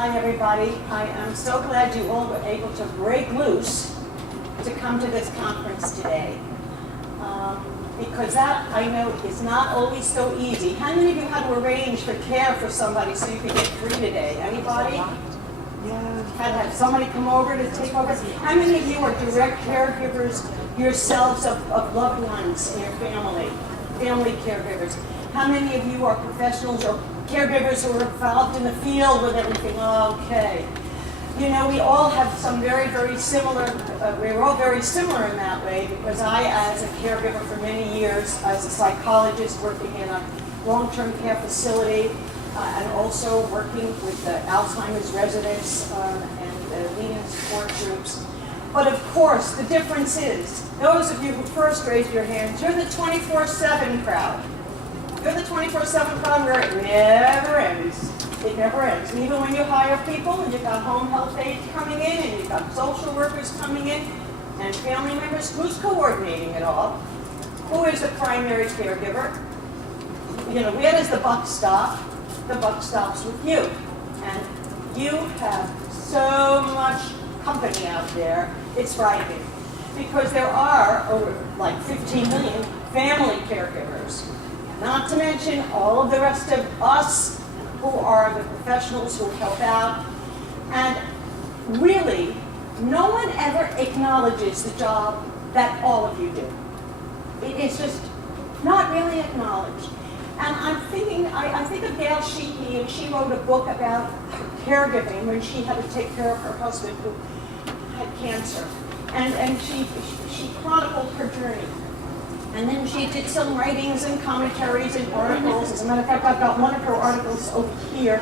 Hi, everybody. I am so glad you all were able to break loose to come to this conference today. Because that, I know, is not always so easy. How many of you had to arrange for care for somebody so you could get free today? Anybody? Yeah. Had to have somebody come over to take over? How many of you are direct caregivers yourselves of loved ones in your family caregivers? How many of you are professionals or caregivers who are involved in the field with everything? Okay. You know, we all have some very, very similar, we're all very similar in that way, because I, as a caregiver for many years, as a psychologist working in a long-term care facility, and also working with the Alzheimer's residents and leading support groups. But of course, the difference is, those of you who first raised your hands, you're the 24/7 crowd. You're the 24/7 crowd where it never ends. It never ends. And even when you hire people, and you've got home health aides coming in, and you've got social workers coming in, and family members, who's coordinating it all? Who is the primary caregiver? You know, where does the buck stop? The buck stops with you. And you have so much company out there, it's frightening. Because there are over like 15 million family caregivers. Not to mention all of the rest of us who are the professionals who help out. And really, no one ever acknowledges the job that all of you do. It is just not really acknowledged. And I'm thinking, I think of Gail Sheehy, and she wrote a book about caregiving when she had to take care of her husband who had cancer. And she chronicled her journey. And then she did some writings and commentaries and articles. As a matter of fact, I've got one of her articles over here,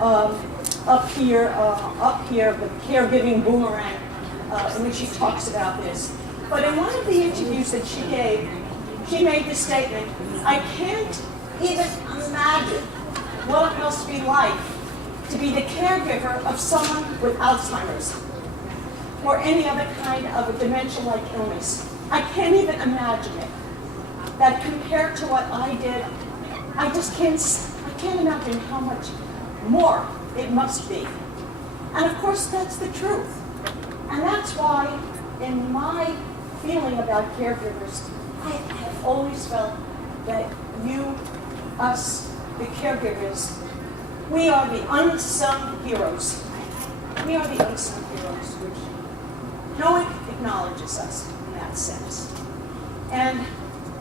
up here, the caregiving boomerang, in which she talks about this. But in one of the interviews that she gave, she made the statement, I can't even imagine what it must be like to be the caregiver of someone with Alzheimer's or any other kind of a dementia-like illness. I can't even imagine it. That compared to what I did, I can't imagine how much more it must be. And of course, that's the truth. And that's why, in my feeling about caregivers, I have always felt that you, us, the caregivers, we are the unsung heroes. We are the unsung heroes, which no one acknowledges us in that sense. And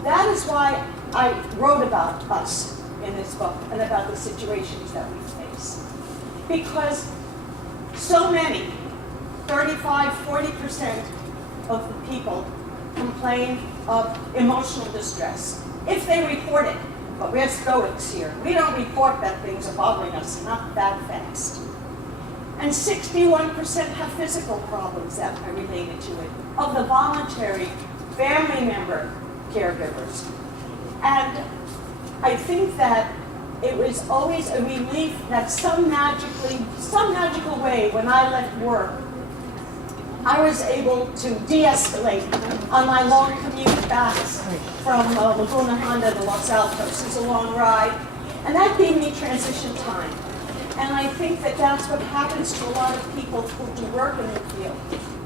that is why I wrote about us in this book and about the situations that we face. Because so many, 35, 40% of the people complain of emotional distress if they report it. But we're stoics here. We don't report that things are bothering us, not that fast. And 61% have physical problems that are related to it, of the voluntary family member caregivers. And I think that it was always a relief that some magical way, when I left work, I was able to de-escalate on my long commute back from Laguna Honda to Los Altos. It's a long ride. And that gave me transition time. And I think that that's what happens to a lot of people who do work in the field.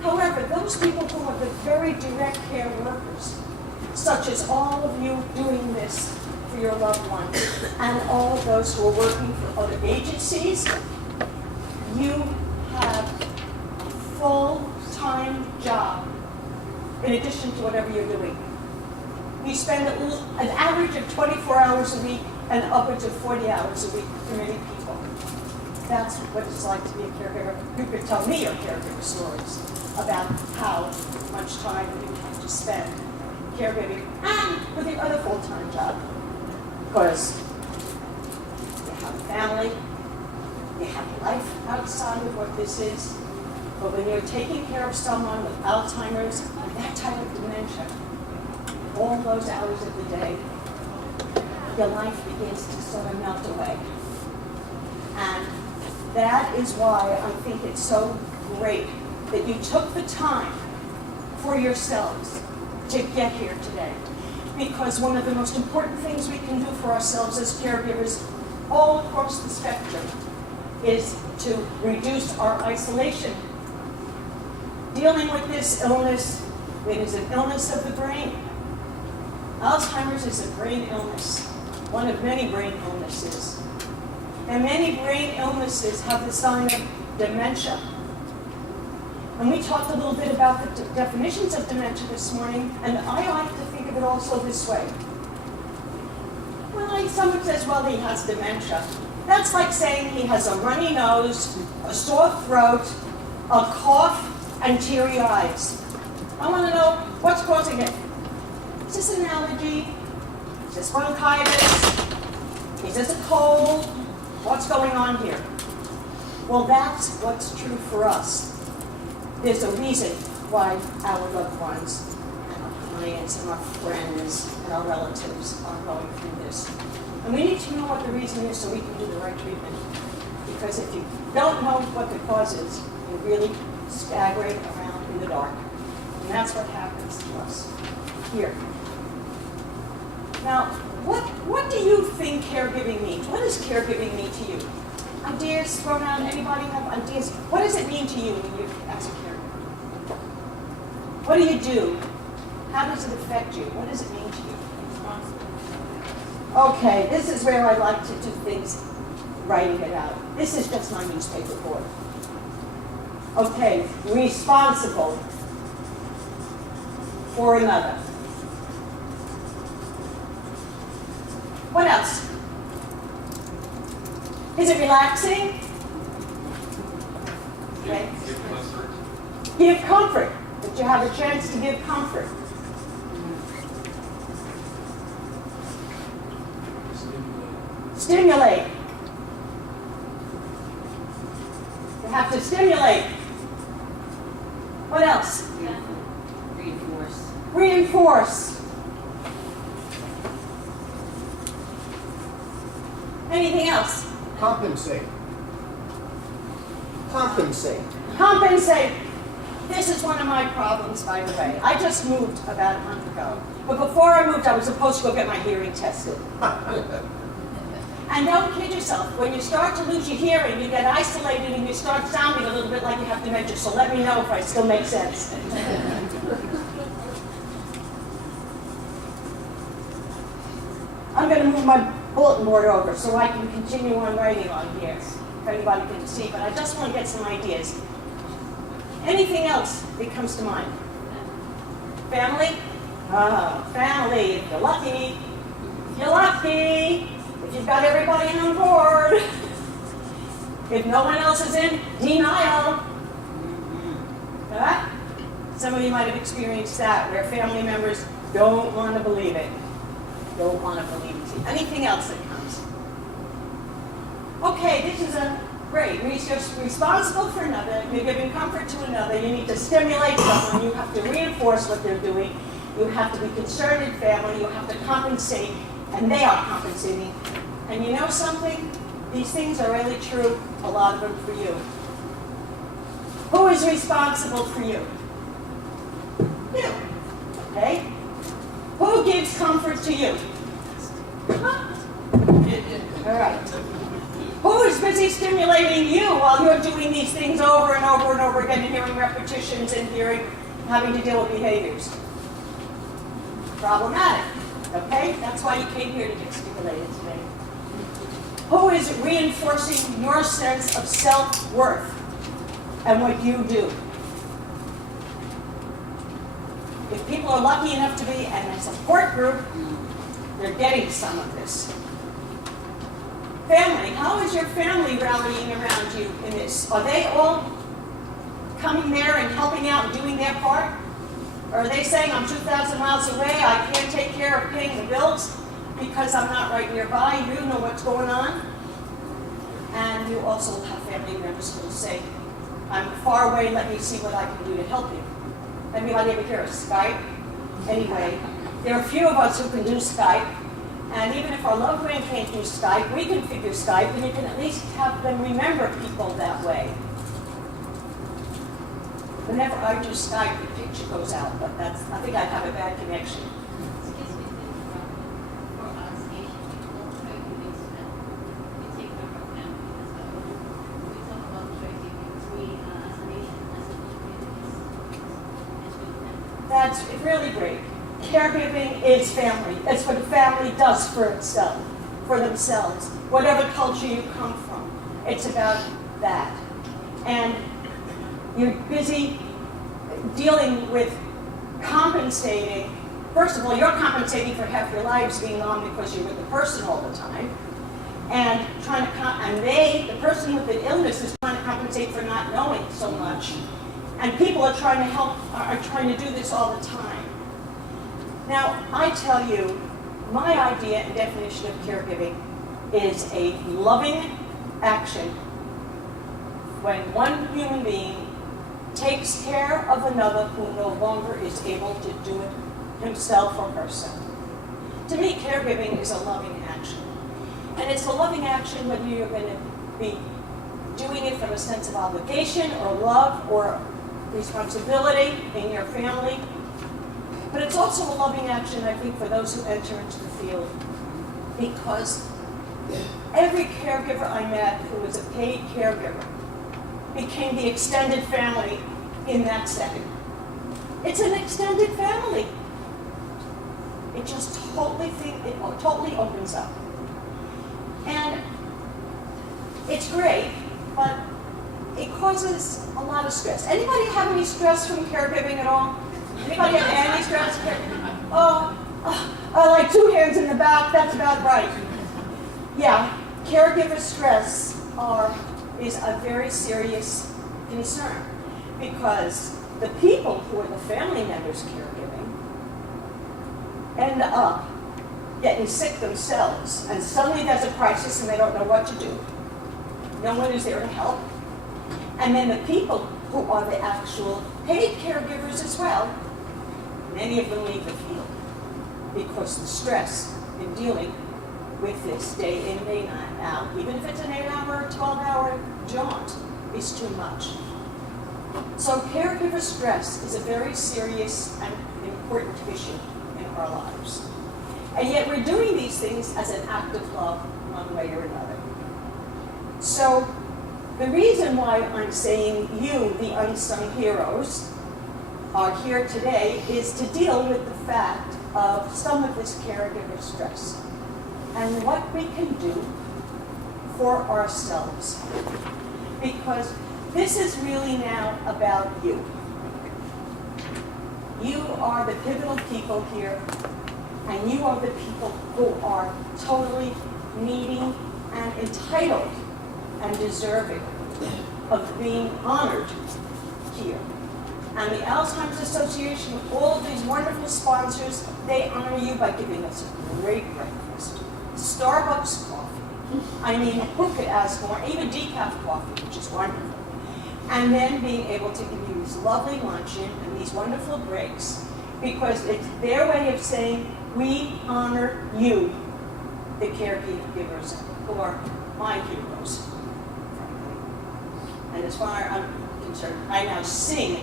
However, those people who are the very direct care workers, such as all of you doing this for your loved ones, and all of those who are working for other agencies, you have a full-time job in addition to whatever you're doing. We spend an average of 24 hours a week and upwards of 40 hours a week for many people. That's what it's like to be a caregiver. You could tell me your caregiver stories about how much time you have to spend caregiving and with your other full-time job. Because you have a family, you have life outside of what this is, but when you're taking care of someone with Alzheimer's and that type of dementia, all those hours of the day, your life begins to sort of melt away. And that is why I think it's so great that you took the time for yourselves to get here today. Because one of the most important things we can do for ourselves as caregivers all across the spectrum is to reduce our isolation. Dealing with this illness, it is an illness of the brain. Alzheimer's is a brain illness, one of many brain illnesses. And many brain illnesses have the sign of dementia. And we talked a little bit about the definitions of dementia this morning, and I like to think of it also this way. When someone says, well, he has dementia, that's like saying he has a runny nose, a sore throat, a cough, and teary eyes. I want to know what's causing it. Is this an allergy? Is this bronchitis? Is this a cold? What's going on here? Well, that's what's true for us. There's a reason why our loved ones, and our clients, and our friends, and our relatives are going through this. And we need to know what the reason is so we can do the right treatment. Because if you don't know what the cause is, you really staggering around in the dark. And that's what happens to us here. Now, what do you think caregiving means? What does caregiving mean to you? Ideas thrown out? Anybody have ideas? What does it mean to you as a caregiver? What do you do? How does it affect you? What does it mean to you? Okay, this is where I like to do things, writing it out. This is just my newspaper board. Okay, responsible for another. What else? Is it relaxing? Okay. Give comfort. That you have a chance to give comfort. Stimulate. You have to stimulate. What else? Reinforce. Reinforce. Anything else? Compensate. Compensate. Compensate. This is one of my problems, by the way. I just moved about a month ago. But before I moved, I was supposed to go get my hearing tested. And don't kid yourself. When you start to lose your hearing, you get isolated and you start sounding a little bit like you have dementia. So let me know if I still make sense. I'm going to move my bulletin board over so I can continue on writing on here, if anybody can see, but I just want to get some ideas. Anything else that comes to mind? Family? Family, if you're lucky. If you're lucky. If you've got everybody on board. If no one else is in denial. Some of you might have experienced that, where family members don't want to believe it. Don't want to believe it. Anything else that comes? Okay, this is a great. You're responsible for another. You're giving comfort to another. You need to stimulate someone. You have to reinforce what they're doing. You have to be concerned in family. You have to compensate, and they are compensating. And you know something? These things are really true, a lot of them for you. Who is responsible for you? You. Okay? Who gives comfort to you? All right. Who is busy stimulating you while you're doing these things over and over and over again and hearing repetitions and having to deal with behaviors? Problematic. Okay? That's why you came here to get stimulated today. Who is reinforcing your sense of self-worth and what you do? If people are lucky enough to be in a support group, they're getting some of this. Family, how is your family rallying around you in this? Are they all coming there and helping out and doing their part? Or are they saying, I'm 2,000 miles away, I can't take care of paying the bills because I'm not right nearby, you know what's going on? And you also have family members who will say, I'm far away, let me see what I can do to help you. Anybody ever hear of Skype? Anyway, there are a few of us who can do Skype, and even if our loved one can't do Skype, we can figure Skype, and you can at least have them remember people that way. Whenever I do Skype, the picture goes out, but I think I have a bad connection. Excuse me, for us Asian people, try to make sure that we take care of our family as well. caregiving is family. It's what a family does for itself, for themselves, whatever culture you come from. It's about that. And you're busy dealing with compensating. First of all, you're compensating for half your lives being on because you're with the person all the time. And trying to, the person with the illness is trying to compensate for not knowing so much. And people are trying to help, are trying to do this all the time. Now, I tell you, my idea and definition of caregiving is a loving action when one human being takes care of another who no longer is able to do it himself or herself. To me, caregiving is a loving action. And it's a loving action whether you're going to be doing it from a sense of obligation or love or responsibility in your family. But it's also a loving action, I think, for those who enter into the field. Because every caregiver I met who was a paid caregiver became the extended family in that setting. It's an extended family. It just totally opens up. And it's great, but it causes a lot of stress. Anybody have any stress from caregiving at all? Anybody have any stress? Oh, like 2 hands in the back, that's about right. Yeah, caregiver stress is a very serious concern because the people who are the family members caregiving end up getting sick themselves, and suddenly there's a crisis and they don't know what to do. No one is there to help. And then the people who are the actual paid caregivers as well, many of them leave the field because the stress in dealing with this day in, day out, even if it's an 8-hour or 12-hour jaunt, is too much. So caregiver stress is a very serious and important issue in our lives. And yet we're doing these things as an act of love one way or another. So the reason why I'm saying you, the unsung heroes, are here today is to deal with the fact of some of this caregiver stress and what we can do for ourselves. Because this is really now about you. You are the pivotal people here, and you are the people who are totally needing and entitled and deserving of being honored here. And the Alzheimer's Association, all of these wonderful sponsors, they honor you by giving us a great breakfast. Starbucks coffee. I mean, who could ask more? Even decaf coffee, which is wonderful. And then being able to give you this lovely luncheon and these wonderful breaks, because it's their way of saying, we honor you, the caregivers, who are my heroes. And as far as I'm concerned, I now sing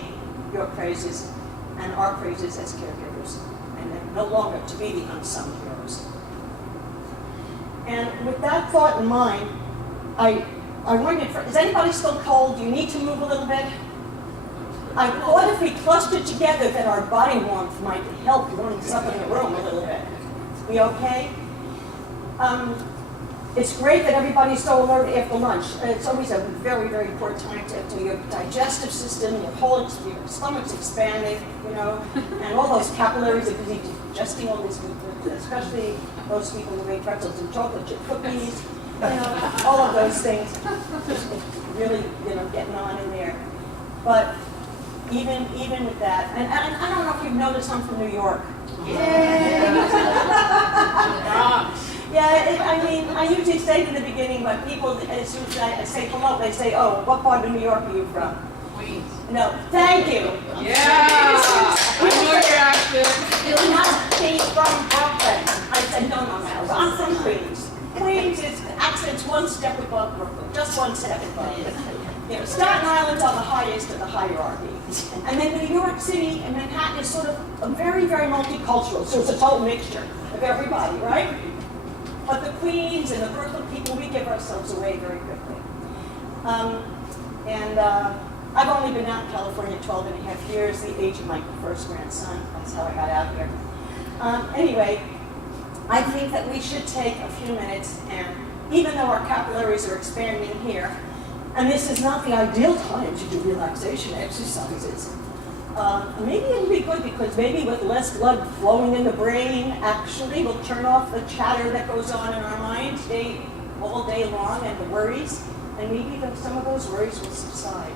your praises and our praises as caregivers, and no longer to be the unsung heroes. And with that thought in mind, I wondered, is anybody still cold? Do you need to move a little bit? I thought if we clustered together that our body warmth might help warm us up in the room a little bit. We okay? It's great that everybody's so alert after lunch. It's always a very, very important time to your digestive system, your whole your stomach's expanding, you know, and all those capillaries are busy digesting all this food, especially those people who make pretzels and chocolate chip cookies, you know, all of those things. Just really, you know, getting on in there. But even with that, and I don't know if you've noticed, I'm from New York. Yeah, I mean, I usually say to the beginning, but people, as soon as I say hello, they say, oh, what part of New York are you from? Queens. No, thank you. Yeah, I know your accent. You must be from Brooklyn. I said, no, I'm from Queens. Queens is accent's one step above Brooklyn, just one step above. You know, Staten Island's on the highest of the hierarchy. And then New York City and Manhattan is sort of a very, very multicultural, so it's a total mixture of everybody, right? But the Queens and the Brooklyn people, we give ourselves away very quickly. I've only been out in California 12 and a half years, the age of my first grandson. That's how I got out here. Anyway, I think that we should take a few minutes, and even though our capillaries are expanding here, and this is not the ideal time to do relaxation exercises, maybe it'll be good because maybe with less blood flowing in the brain, actually we'll turn off the chatter that goes on in our minds all day long and the worries, and maybe some of those worries will subside.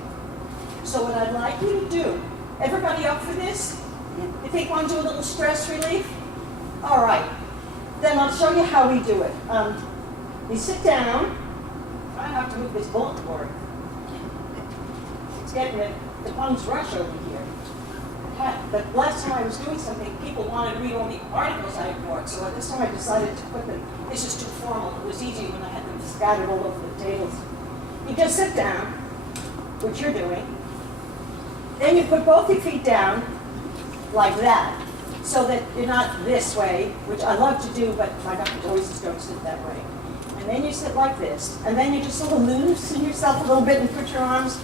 So what I'd like you to do, everybody up for this? You think want to do a little stress relief? All right. Then I'll show you how we do it. You sit down. I have to move this bulletin board. It's getting the bums rush over here. But last time I was doing something, people wanted to read all the articles I had brought, so this time I decided to put them. This is too formal. It was easy when I had them scattered all over the tables. You just sit down, which you're doing. Then you put both your feet down like that, so that you're not this way, which I love to do, but my doctor always says don't sit that way. And then you sit like this, and then you just sort of loosen yourself a little bit and put your arms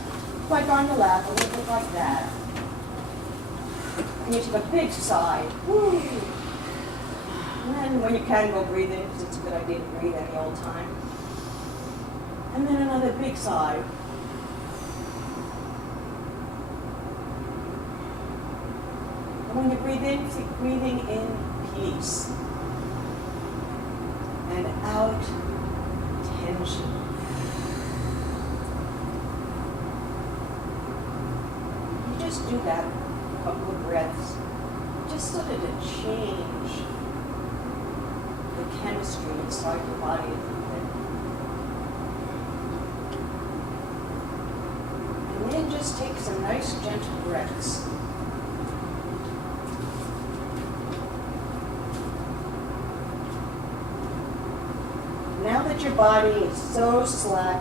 like on your lap, a little bit like that. And you take a big sigh. Woo. And then when you can, go breathe in, because it's a good idea to breathe any old time. And then another big sigh. And when you breathe in, keep breathing in peace. And out tension. You just do that a couple of breaths, just sort of to change the chemistry inside your body a little bit. And then just take some nice gentle breaths. Now that your body is so slack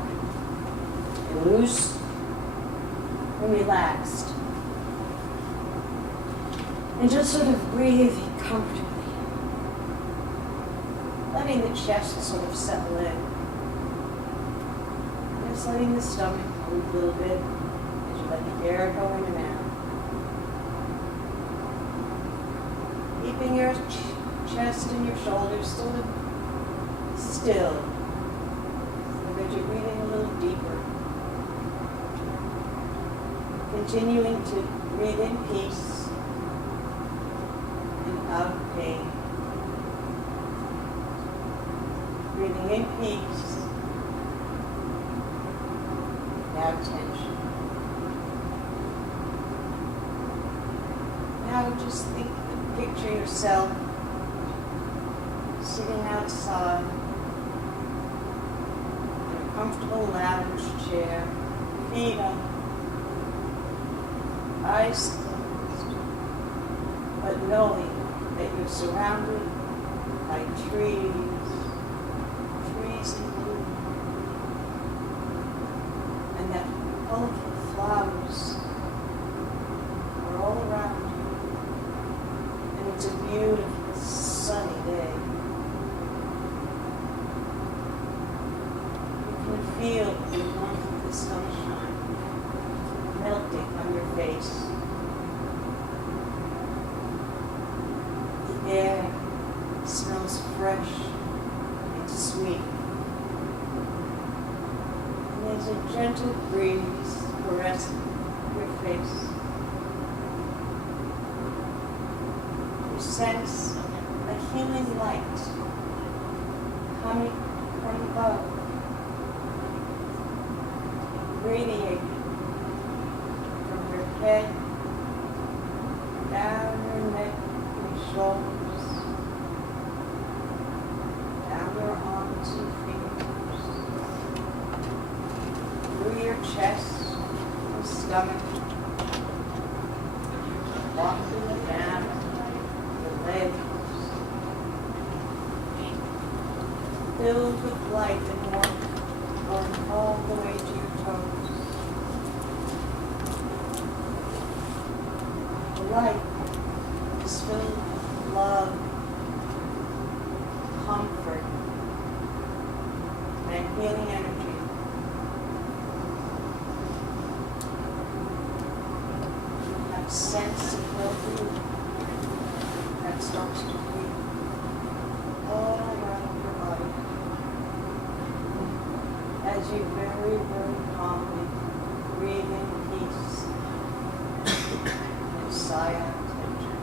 and loose and relaxed, and just sort of breathe comfortably, letting the chest sort of settle in, and just letting the stomach move a little bit as you let the air go in and out. Keeping your chest and your shoulders sort of still, so that you're breathing a little deeper. Continuing to breathe in peace and out pain. Breathing in peace and out tension. Now just picture yourself sitting outside, comfortable lounge chair, feet up, eyes closed, but knowing that you're surrounded by trees in bloom, and that colorful flowers are all around you, and it's a beautiful sunny day. Feel the warmth of the sunshine melting on your face. The air smells fresh and sweet. And there's a gentle breeze caressing your face. You sense a healing light coming from above, radiating from your head, down your neck, your shoulders, down your arms and fingers, through your chest and stomach, walking down your legs, filled with light and warmth, going all the way to your toes. The light is filled with love, comfort, and healing energy. You have sense of well-being, that starts to breathe all around your body as you very, very calmly breathe in peace and sigh out tension.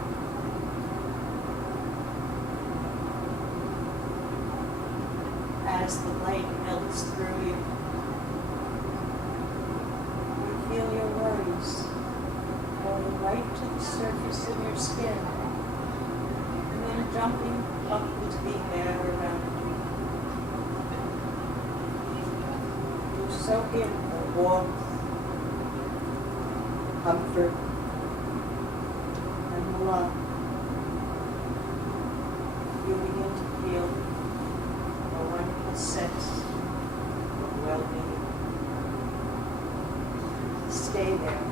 As the light melts through you, you feel your worries going right to the surface of your skin and then jumping up into the air around you. You soak in the warmth, comfort, and love. You begin to feel a wonderful sense of well-being. Stay there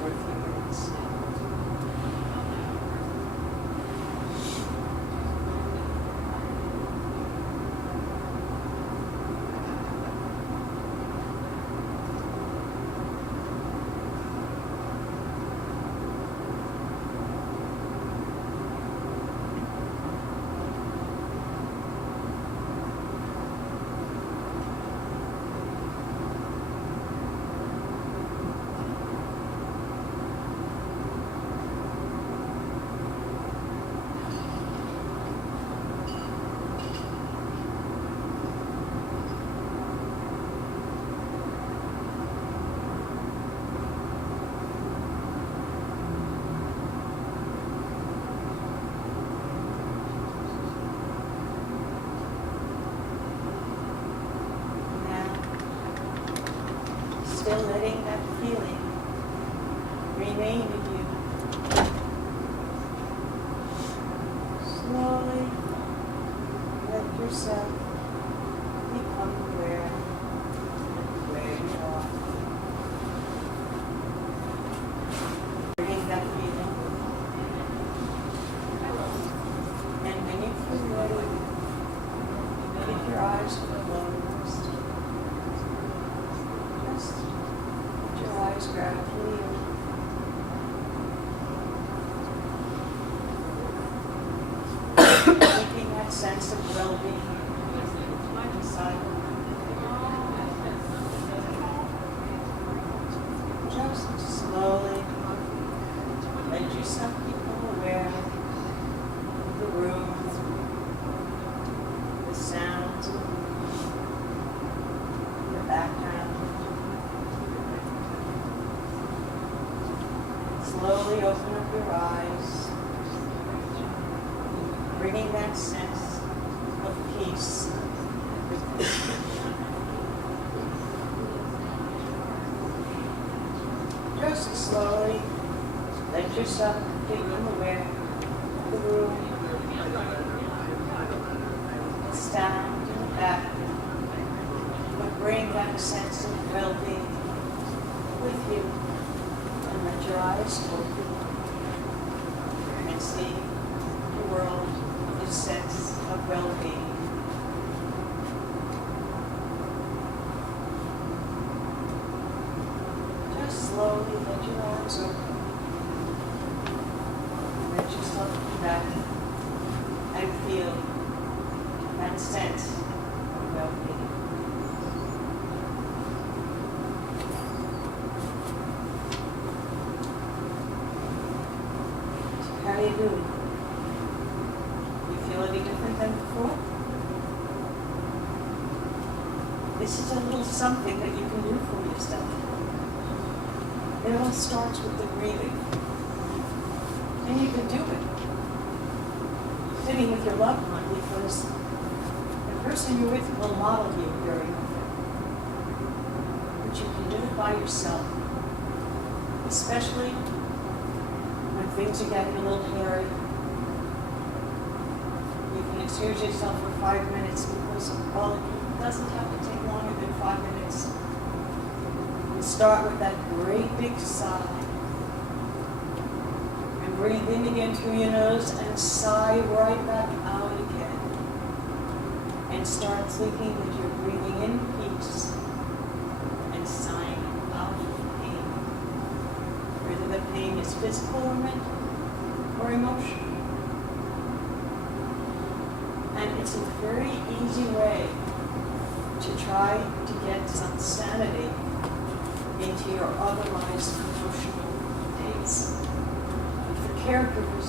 for a few minutes. Still letting that feeling remain in you. Slowly let yourself become aware of where you are. Bringing that feeling. And when you feel ready, keep your eyes closed. Gradually keeping that sense of well-being inside. Just slowly let yourself become aware of the room, the sounds, the background. Slowly open up your eyes, bringing that sense of peace. Just slowly let yourself become aware of the room, the sound in the background, but bring that sense of well-being with you. And let your eyes open and see the world with a sense of well-being. Just slowly let your eyes open and let yourself come back and feel that sense of well-being. How are you doing? You feel any different than before? This is a little something that you can do for yourself. It all starts with the breathing. And you can do it sitting with your loved one, because the person you're with will model you very often. But you can do it by yourself, especially when things are getting a little hairy. You can excuse yourself for 5 minutes, because it doesn't have to take longer than 5 minutes. You start with that great big sigh. And breathe in again through your nose and sigh right back out again. And start thinking that you're breathing in peace and sighing out of pain. Whether the pain is physical or mental or emotional. And it's a very easy way to try to get some sanity into your otherwise emotional days. And for caregivers,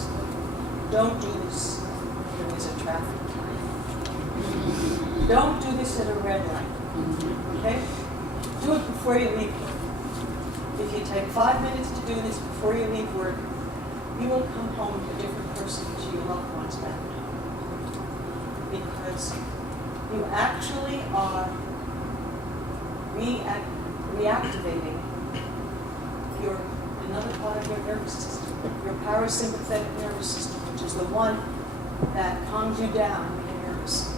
don't do this when there's a traffic light. Don't do this at a red light, okay? Do it before you leave work. If you take 5 minutes to do this before you leave work, you will come home a different person to your loved ones that night. Because you actually are reactivating another part of your nervous system, your parasympathetic nervous system, which is the one that calms you down when you're nervous.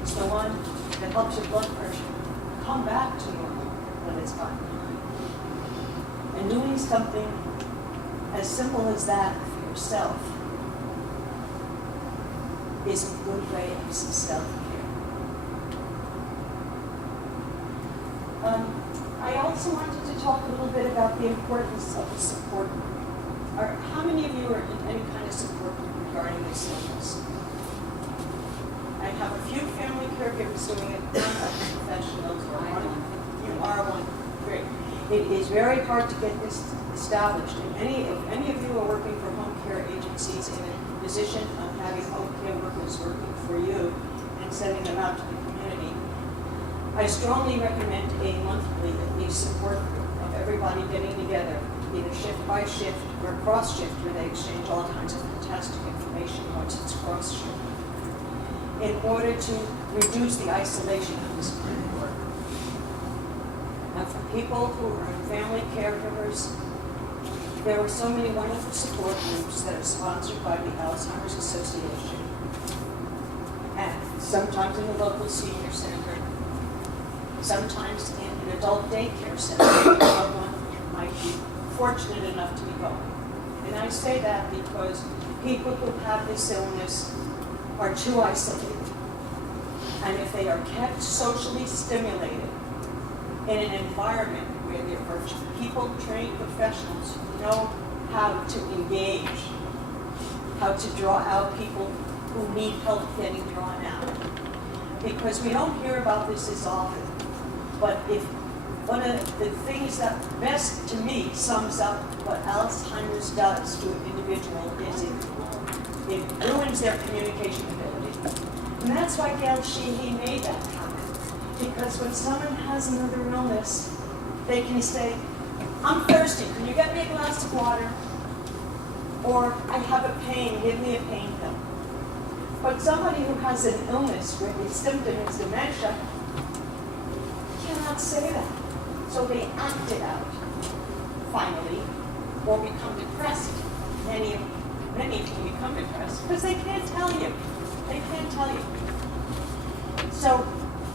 It's the one that helps your blood pressure come back to normal when it's gotten high. And doing something as simple as that for yourself is a good way of some self-care. I also wanted to talk a little bit about the importance of the support group. How many of you are in any kind of support group regarding this illness? I have a few family caregivers doing it, professionals, or one. You are one. Great. It is very hard to get this established. And if any of you are working for home care agencies in a position of having home care workers working for you and sending them out to the community, I strongly recommend a monthly, at least, support group of everybody getting together, either shift by shift or cross shift, where they exchange all kinds of fantastic information once it's cross shift, in order to reduce the isolation of this kind of work. And for people who are family caregivers, there are so many wonderful support groups that are sponsored by the Alzheimer's Association, and sometimes in the local senior center, sometimes in an adult daycare center, where someone might be fortunate enough to be going. And I say that because people who have this illness are too isolated. And if they are kept socially stimulated in an environment where there are people, trained professionals who know how to engage, how to draw out people who need help getting drawn out. Because we don't hear about this as often. But if one of the things that best, to me, sums up what Alzheimer's does to an individual is it ruins their communication ability. And that's why Gail Sheehy made that comment. Because when someone has another illness, they can say, I'm thirsty, can you get me a glass of water? Or I have a pain, give me a pain pill. But somebody who has an illness where the symptom is dementia cannot say that. So they act it out, finally, or become depressed. Many of them become depressed because they can't tell you. They can't tell you. So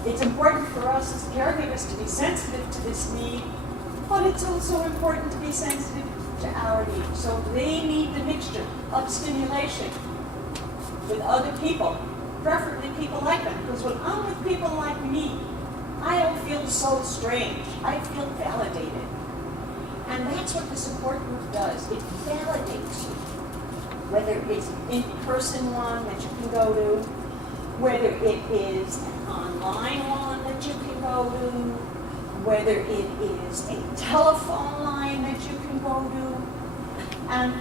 it's important for us as caregivers to be sensitive to this need, but it's also important to be sensitive to our needs. So they need the mixture of stimulation with other people, preferably people like them, because when I'm with people like me, I don't feel so strange. I feel validated. And that's what the support group does. It validates you. Whether it's an in-person one that you can go to, whether it is an online one that you can go to, whether it is a telephone line that you can go to. And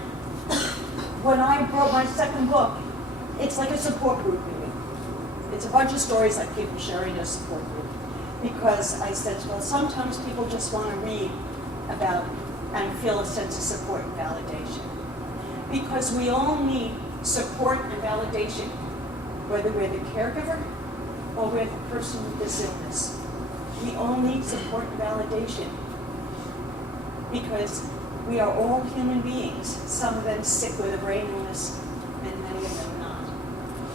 when I wrote my second book, it's like a support group to me. It's a bunch of stories like people sharing a support group. Because I said, well, sometimes people just want to read about and feel a sense of support and validation. Because we all need support and validation, whether we're the caregiver or we're the person with this illness. We all need support and validation because we are all human beings, some of them sick with a brain illness and many of them not.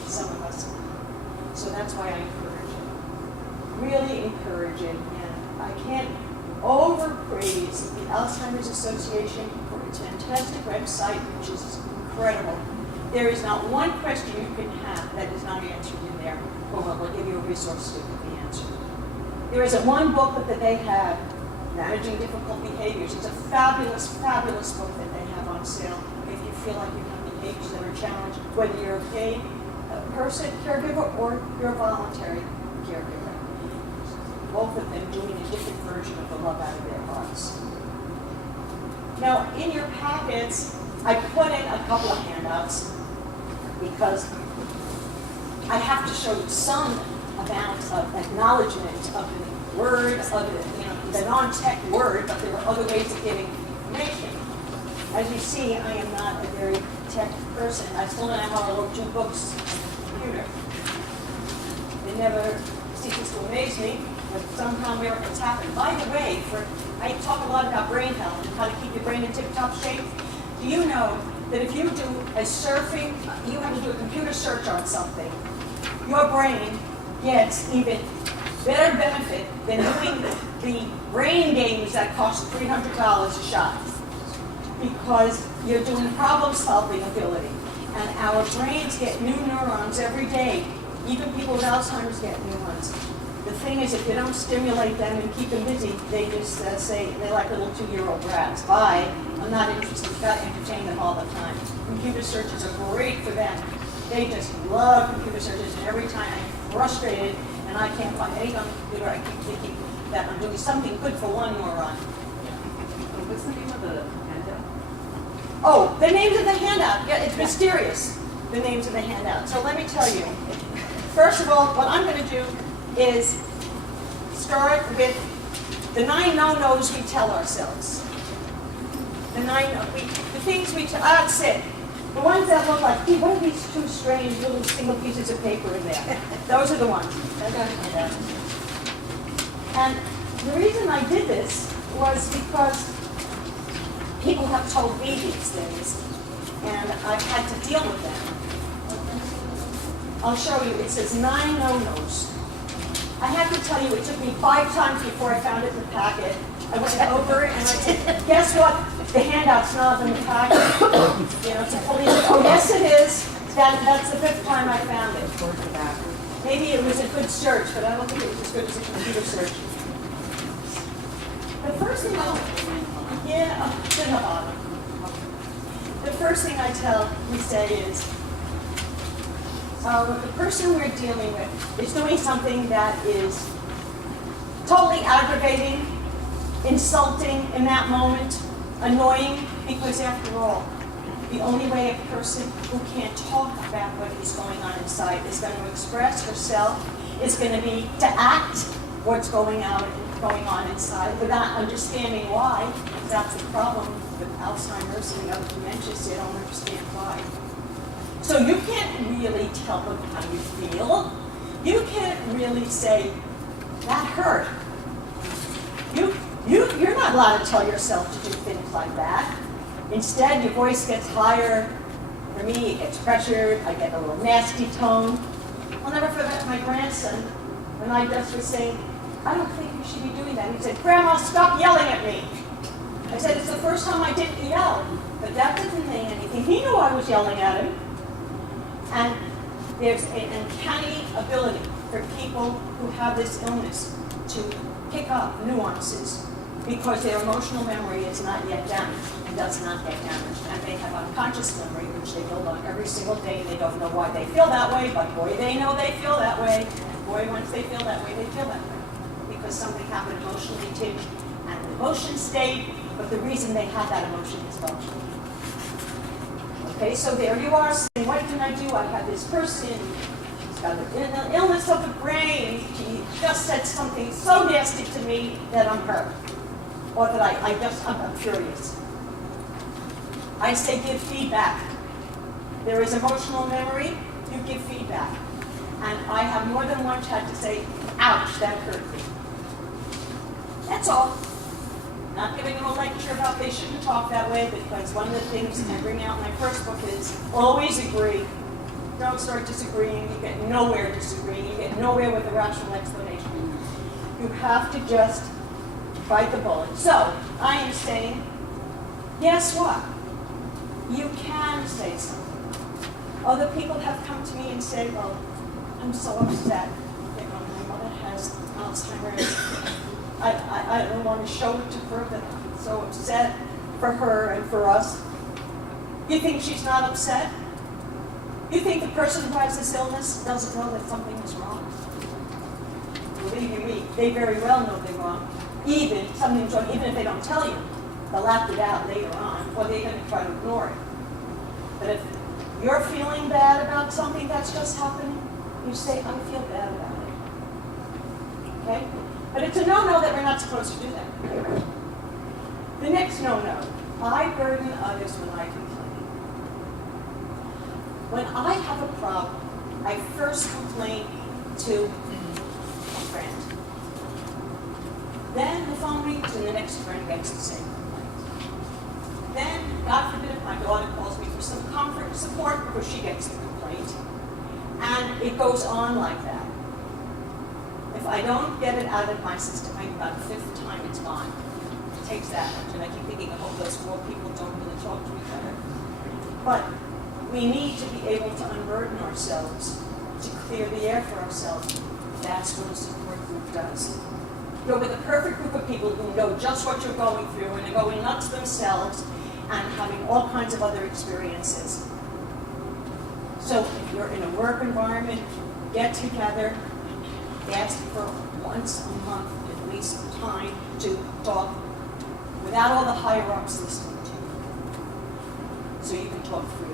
Some of us not. So that's why I encourage it. Really encourage it. And I can't overpraise the Alzheimer's Association for its fantastic website, which is incredible. There is not one question you can have that is not answered in there. Well, we'll give you a resource to get the answer. There isn't one book that they have, Managing Difficult Behaviors. It's a fabulous, fabulous book that they have on sale if you feel like you have behaviors that are challenged, whether you're a paid person caregiver or you're a voluntary caregiver. Both of them doing a different version of the love out of their hearts. Now, in your packets, I put in a couple of handouts because I have to show some amount of acknowledgement of the word, of the non-tech word, but there were other ways of getting information. As you see, I am not a very tech person. I still don't know how I wrote 2 books on the computer. It never ceases to amaze me, but somehow miracles happen. By the way, I talk a lot about brain health and how to keep your brain in tip-top shape. Do you know that if you do a surfing, you have to do a computer search on something, your brain gets even better benefit than doing the brain games that cost $300 a shot, because you're doing problem-solving ability. And our brains get new neurons every day. Even people with Alzheimer's get new ones. The thing is, if you don't stimulate them and keep them busy, they just say, they're like little 2-year-old brats. Bye, I'm not interested, you've got to entertain them all the time. Computer searches are great for them. They just love computer searches, and every time I'm frustrated and I can't find anything on the computer, I keep thinking that I'm doing something good for one neuron. What's the name of the handout? Oh, the names of the handout. Yeah, it's mysterious, the names of the handout. So let me tell you. First of all, what I'm going to do is start with the 9 no-nos we tell ourselves. The things we tell, that's it. The ones that look like, gee, what are these 2 strange little single pieces of paper in there? Those are the ones. And the reason I did this was because people have told me these things, and I've had to deal with them. I'll show you. It says 9 no-nos. I have to tell you, it took me 5 times before I found it in the packet. I went over it and I said, guess what? The handout's not in the packet. It's a police. Oh, yes, it is. That's the 5th time I found it. Maybe it was a good search, but I don't think it was as good as a computer search. The first thing it's in the bottom. The first thing we say is, the person we're dealing with is doing something that is totally aggravating, insulting in that moment, annoying, because after all, the only way a person who can't talk about what is going on inside is going to express herself, is going to be to act what's going on inside without understanding why. That's the problem with Alzheimer's and the other dementias. They don't understand why. So you can't really tell them how you feel. You can't really say, that hurt. You're not allowed to tell yourself to do things like that. Instead, your voice gets higher. For me, it gets pressured. I get a little nasty tone. I'll never forget my grandson, when I just was saying, I don't think you should be doing that. He said, Grandma, stop yelling at me. I said, it's the first time I didn't yell. But that didn't mean anything. He knew I was yelling at him. And there's an uncanny ability for people who have this illness to pick up nuances because their emotional memory is not yet damaged and does not get damaged. And they have unconscious memory, which they build on every single day. They don't know why they feel that way, but boy, they know they feel that way. And boy, once they feel that way, they feel that way. Because something happened emotionally tinged and the emotion stayed, but the reason they had that emotion is functional. Okay, so there you are saying, what can I do? I have this person, she's got an illness of the brain, she just said something so nasty to me that I'm hurt. Or that I'm furious. I say give feedback. There is emotional memory, you give feedback. And I have more than once had to say, ouch, that hurt me. That's all. Not giving them a lecture about they shouldn't talk that way, because one of the things I bring out in my first book is always agree. Don't start disagreeing. You get nowhere disagreeing. You get nowhere with a rational explanation. You have to just bite the bullet. So I am saying, guess what? You can say something. Other people have come to me and said, well, I'm so upset that my mother has Alzheimer's. I don't want to show it to her that I'm so upset for her and for us. You think she's not upset? You think the person who has this illness doesn't know that something is wrong? Believe you me, they very well know they're wrong. Even something's wrong, even if they don't tell you, they'll act it out later on, or they're going to try to ignore it. But if you're feeling bad about something that's just happening, you say, I feel bad about it. Okay? But it's a no-no that we're not supposed to do that. The next no-no, I burden others when I complain. When I have a problem, I first complain to a friend. Then the phone rings and the next friend gets the same complaint. Then, God forbid, if my daughter calls me for some comfort and support because she gets the complaint. And it goes on like that. If I don't get it out of my system, about the fifth time it's gone. It takes that much. And I keep thinking, I hope those four people don't really talk to each other. But we need to be able to unburden ourselves, to clear the air for ourselves. That's what a support group does. You're with a perfect group of people who know just what you're going through and are going nuts themselves and having all kinds of other experiences. So if you're in a work environment, get together, ask for once a month at least time to talk without all the higher-ups listening to you, so you can talk freely.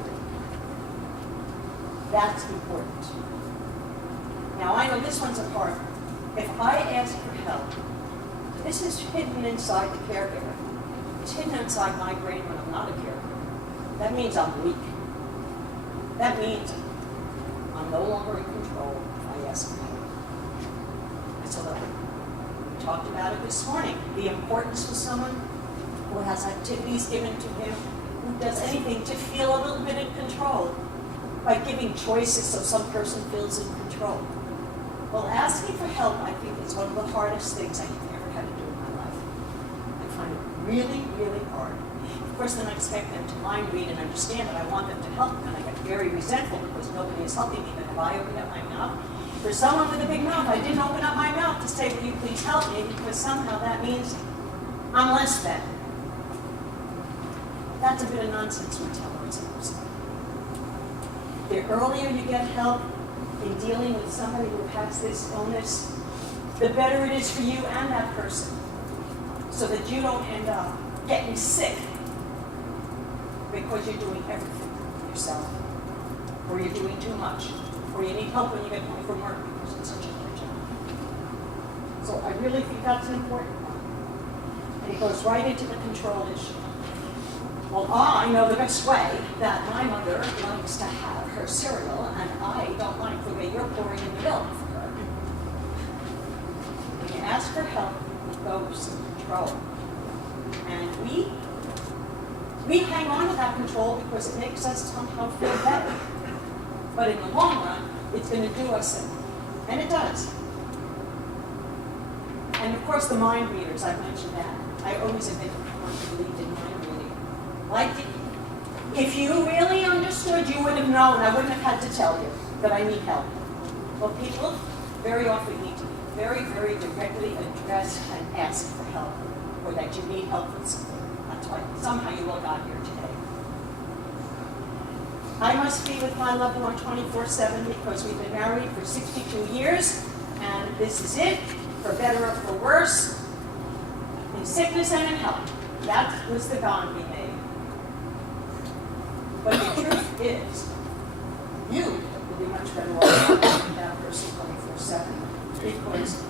That's important. Now I know this one's a hard one. If I ask for help, this is hidden inside the caregiver. It's hidden inside my brain when I'm not a caregiver. That means I'm weak. That means I'm no longer in control if I ask for help. So we talked about it this morning. The importance for someone who has activities given to him, who does anything to feel a little bit in control by giving choices so some person feels in control. Well, asking for help, I think, is one of the hardest things I've ever had to do in my life. I find it really, really hard. Of course, then I expect them to mind read and understand that I want them to help, and I get very resentful because nobody is helping me. But if I open up my mouth, for someone with a big mouth, I didn't open up my mouth to say, will you please help me, because somehow that means I'm less than. That's a bit of nonsense we tell ourselves. The earlier you get help in dealing with somebody who has this illness, the better it is for you and that person, so that you don't end up getting sick because you're doing everything yourself, or you're doing too much, or you need help when you get home from work because it's such a hard job. So I really think that's an important one. And it goes right into the control issue. Well, I know the best way that my mother likes to have her cereal, and I don't like the way you're pouring in the milk for her. When you ask for help, it goes to control. And we hang on to that control because it makes us somehow feel better. But in the long run, it's going to do us in. And it does. And of course, the mind readers, I've mentioned that. I always have been believed in mind reading. Like, if you really understood, you would have known. I wouldn't have had to tell you that I need help. Well, people very often need to be very, very directly addressed and ask for help, or that you need help with something. That's why somehow you all got here today. I must be with my loved one 24/7 because we've been married for 62 years, and this is it, for better or for worse, in sickness and in health. That was the bond we made. But the truth is, you will be much better off with that person 24/7, because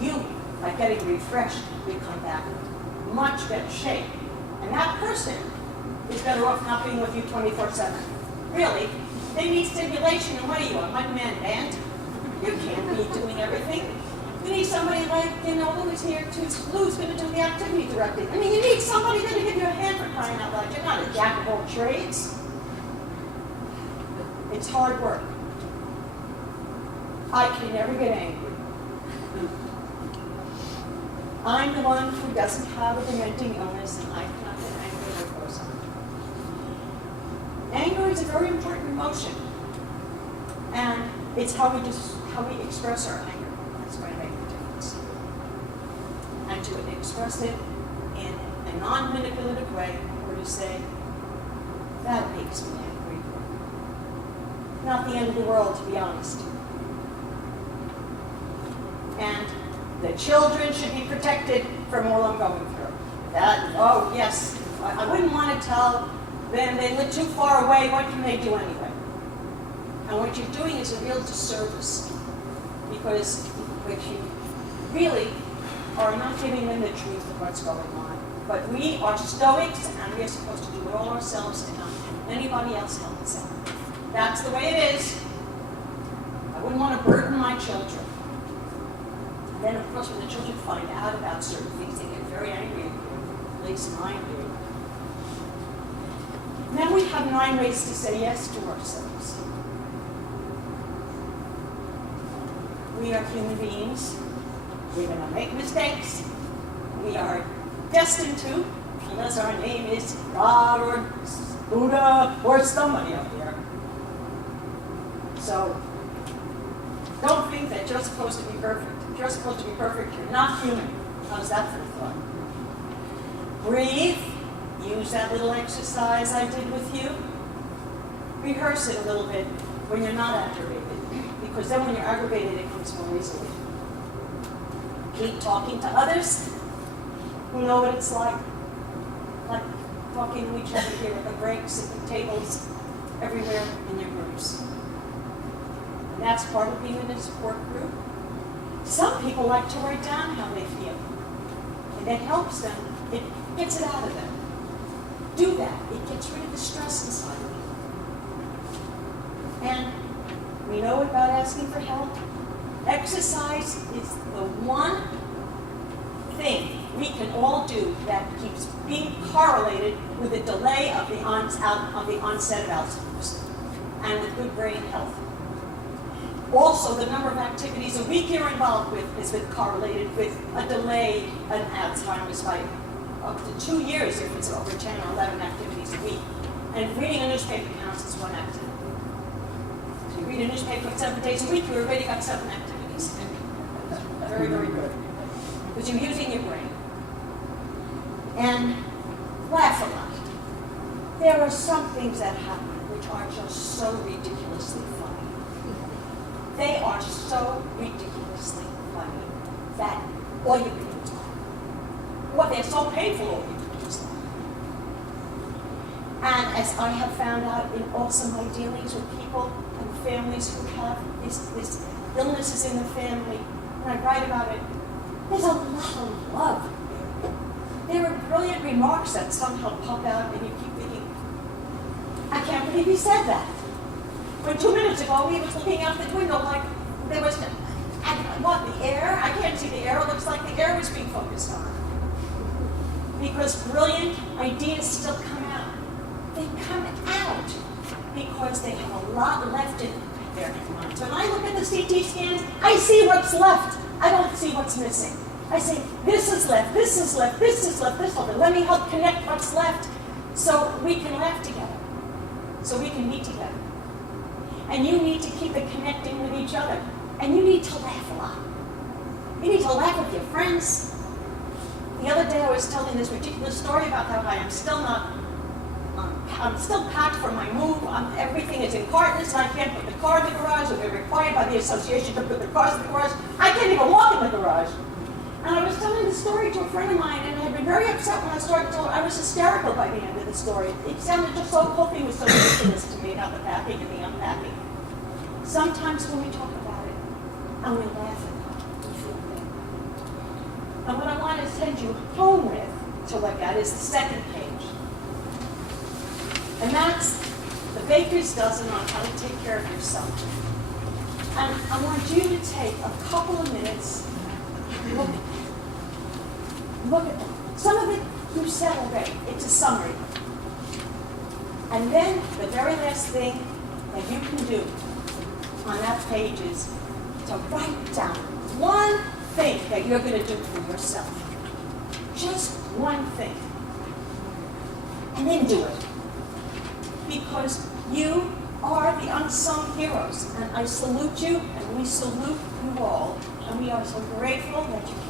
you, by getting refreshed, will come back in much better shape. And that person is better off not being with you 24/7. Really, they need stimulation, and what are you, a one-man band? You can't be doing everything. You need somebody like, who's here who's going to do the activity directing. I mean, you need somebody to give you a hand for crying out loud. You're not a jack of all trades. It's hard work. I can never get angry. I'm the one who doesn't have a dementing illness, and I cannot get angry when it goes on. Anger is a very important emotion, and it's how we express our anger. That's going to make the difference. And to express it in a non-manipulative way, or to say, that makes me angry. not the end of the world, to be honest. And the children should be protected from all I'm going through. That, oh yes, I wouldn't want to tell them they live too far away, what can they do anyway? And what you're doing is a real disservice, because what you really are not giving them the truth of what's going on. But we are stoics, and we are supposed to do it all ourselves and not anybody else help us out. That's the way it is. I wouldn't want to burden my children. And then, of course, when the children find out about certain things, they get very angry. At least mine do. Now we have 9 ways to say yes to ourselves. We are human beings. We're going to make mistakes. We are destined to, unless our name is God or Buddha or somebody up there. So, don't think that you're supposed to be perfect. If you're supposed to be perfect, you're not human. How's that for a thought? Breathe. Use that little exercise I did with you. Rehearse it a little bit when you're not aggravated, because then when you're aggravated, it comes more easily. Keep talking to others who know what it's like talking to each other here at the breaks, at the tables, everywhere in your groups. And that's part of being in a support group. Some people like to write down how they feel, and it helps them. It gets it out of them. Do that. It gets rid of the stress inside of you. And we know about asking for help. Exercise is the one thing we can all do that keeps being correlated with the delay of the onset of Alzheimer's and with good brain health. Also, the number of activities a week you're involved with has been correlated with a delay in Alzheimer's by up to 2 years if it's over 10 or 11 activities a week. And reading a newspaper counts as one activity. If you read a newspaper 7 days a week, you already got 7 activities. Very, very good. Because you're using your brain. And laugh a lot. There are some things that happen which are just so ridiculously funny. They are so ridiculously funny that all you can do is laugh. Well, they're so painful, all you can do is laugh. And as I have found out in also my dealings with people and families who have these illnesses in the family, when I write about it, there's a lot of love. There are brilliant remarks that somehow pop out and you keep thinking, I can't believe he said that. When 2 minutes ago he was looking out the window like there was, the air? I can't see the air. It looks like the air was being focused on. Because brilliant ideas still come out. They come out because they have a lot left in their minds. When I look at the CT scans, I see what's left. I don't see what's missing. I say, this is left, this is left, this is left, this is left. Let me help connect what's left so we can laugh together, so we can meet together. And you need to keep it connecting with each other. And you need to laugh a lot. You need to laugh with your friends. The other day I was telling this ridiculous story about how I'm still packed for my move. Everything is in cartons, and I can't put the car in the garage, or they're required by the association to put the cars in the garage. I can't even walk in the garage. And I was telling the story to a friend of mine, and I had been very upset when I started to. I was hysterical by the end of the story. It sounded just so, whole thing was so ridiculous to me, about the packing and the unpacking. Sometimes when we talk about it, and we laugh at it, we feel good. And what I want to send you home with to look at is the second page. And that's the baker's dozen on how to take care of yourself. And I want you to take a couple of minutes, look at them. Look at them. Some of it you said already. It's a summary. And then the very last thing that you can do on that page is to write down one thing that you're going to do for yourself. Just one thing. And then do it. Because you are the unsung heroes. And I salute you, and we salute you all. And we are so grateful that you came.